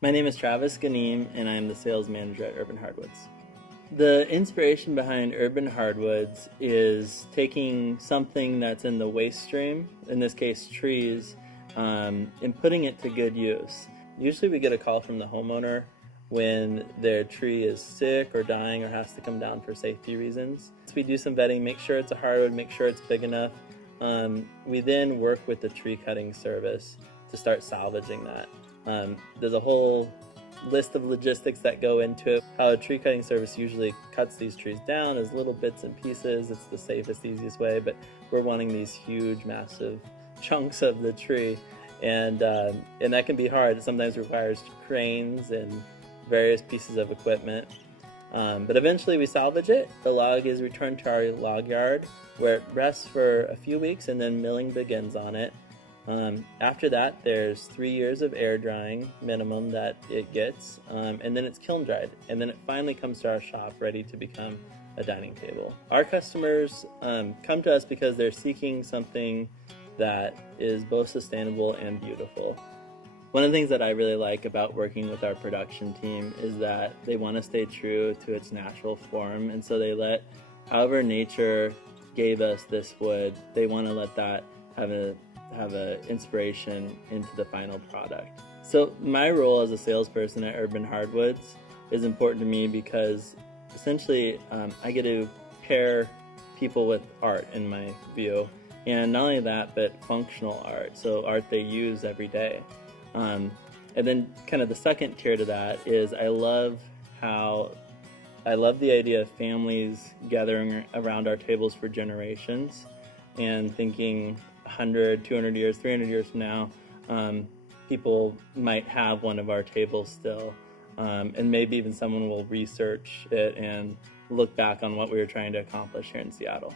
My name is Travis Ganeem, and I'm the sales manager at Urban Hardwoods. The inspiration behind Urban Hardwoods is taking something that's in the waste stream, in this case trees, and putting it to good use. Usually we get a call from the homeowner when their tree is sick or dying or has to come down for safety reasons. So we do some vetting, make sure it's a hardwood, make sure it's big enough. We then work with the tree cutting service to start salvaging that. There's a whole list of logistics that go into it. How a tree cutting service usually cuts these trees down as little bits and pieces. It's the safest, easiest way, but we're wanting these huge, massive chunks of the tree, and that can be hard. It sometimes requires cranes and various pieces of equipment. But eventually we salvage it. The log is returned to our log yard where it rests for a few weeks and then milling begins on it. After that, there's 3 years of air drying minimum that it gets, and then it's kiln dried, and then it finally comes to our shop ready to become a dining table. Our customers come to us because they're seeking something that is both sustainable and beautiful. One of the things that I really like about working with our production team is that they want to stay true to its natural form, and so they let, however nature gave us this wood, they want to let that have a inspiration into the final product. So my role as a salesperson at Urban Hardwoods is important to me because essentially I get to pair people with art in my view, and not only that, but functional art, so art they use every day. And then kind of the second tier to that is I love the idea of families gathering around our tables for generations and thinking 100, 200 years, 300 years from now, people might have one of our tables still. And maybe even someone will research it and look back on what we were trying to accomplish here in Seattle.